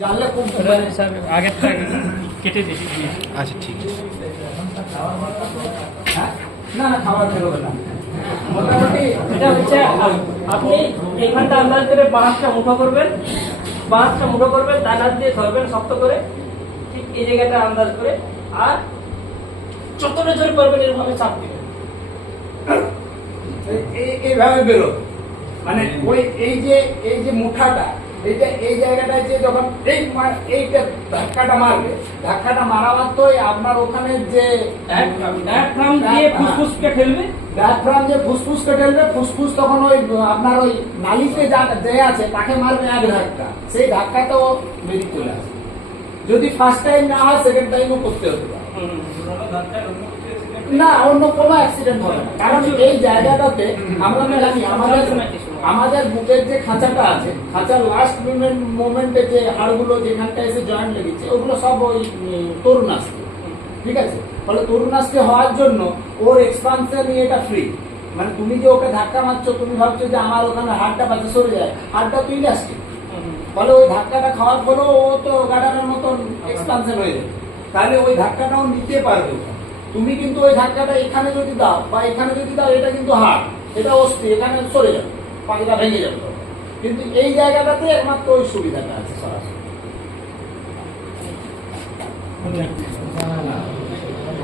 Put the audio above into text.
জানলে খুব আগেরটা কেটে দিয়েছি। আচ্ছা ঠিক আছে। হ্যাঁ না না খাবার বেরোবে না মোটামুটি। এটা হচ্ছে আপনি এইখানটা আন্দাজ করে বাঁশটা মুঠো করবেন, ডান হাত দিয়ে ধরবেন শক্ত করে, ঠিক এই জায়গাটা আন্দাজ করে, আর যতটা জোরে পারবেন এরভাবে চাপ দিবেন। এইভাবে বেরোবে, মানে ওই এই যে মুঠাটা, এই জায়গাটায় যে যখন এইটা ধাক্কাটা মারবে, ধাক্কাটা মারা মাত্রই আপনার ওখানে যে ডায়াফ্রাম দিয়ে ফুসফুসকে ঠেলবে, ফুসফুসকে ঠেলবে, ফুসফুস তখন ওই আপনার ওই নালিতে যে আছে তাকে মারবে এক ধাক্কা, সেই ধাক্কাতেও বেরিয়ে চলে আসবে। যদি ফার্স্ট টাইম না হয় সেকেন্ড টাইমও করতে হতে পারে না, অন্য কোনো অ্যাক্সিডেন্ট হবে না। কারণ এই জায়গাটাতে আমরা জানি আমাদের বুকের যে খাঁচাটা আছে, খাঁচার লাস্ট মোমেন্টে যে হাড়গুলো যেখানটা এসে জয়েন্ট লেগেছে ওগুলো সব ওই তরুণাস্থি, ঠিক আছে। ফলে তরুণাস্থি হওয়ার জন্য ওর এক্সপানশন এটা ফ্রি, মানে তুমি যে ওকে ধাক্কা মারছো, তুমি ভাবছো যে আমার ওখানে হাড়টা পাশে সরে যায়, হাড়টা তো ইলাস্টিক, ফলে ওই ধাক্কাটা খাওয়ার পরেও ও তো গার্ডারের মতন এক্সপানশন হয়ে যাবে, তাহলে ওই ধাক্কাটাও নিতে পারবে। তুমি কিন্তু ওই ধাক্কাটা এখানে যদি দাও বা এখানে যদি দাও, এটা কিন্তু হাড়, এটা অস্থি, এখানে সরে যাবে, পানিটা ভেঙে যাবে। কিন্তু এই জায়গাটাতে একমাত্র ওই সুবিধাটা আছে সরাসরি।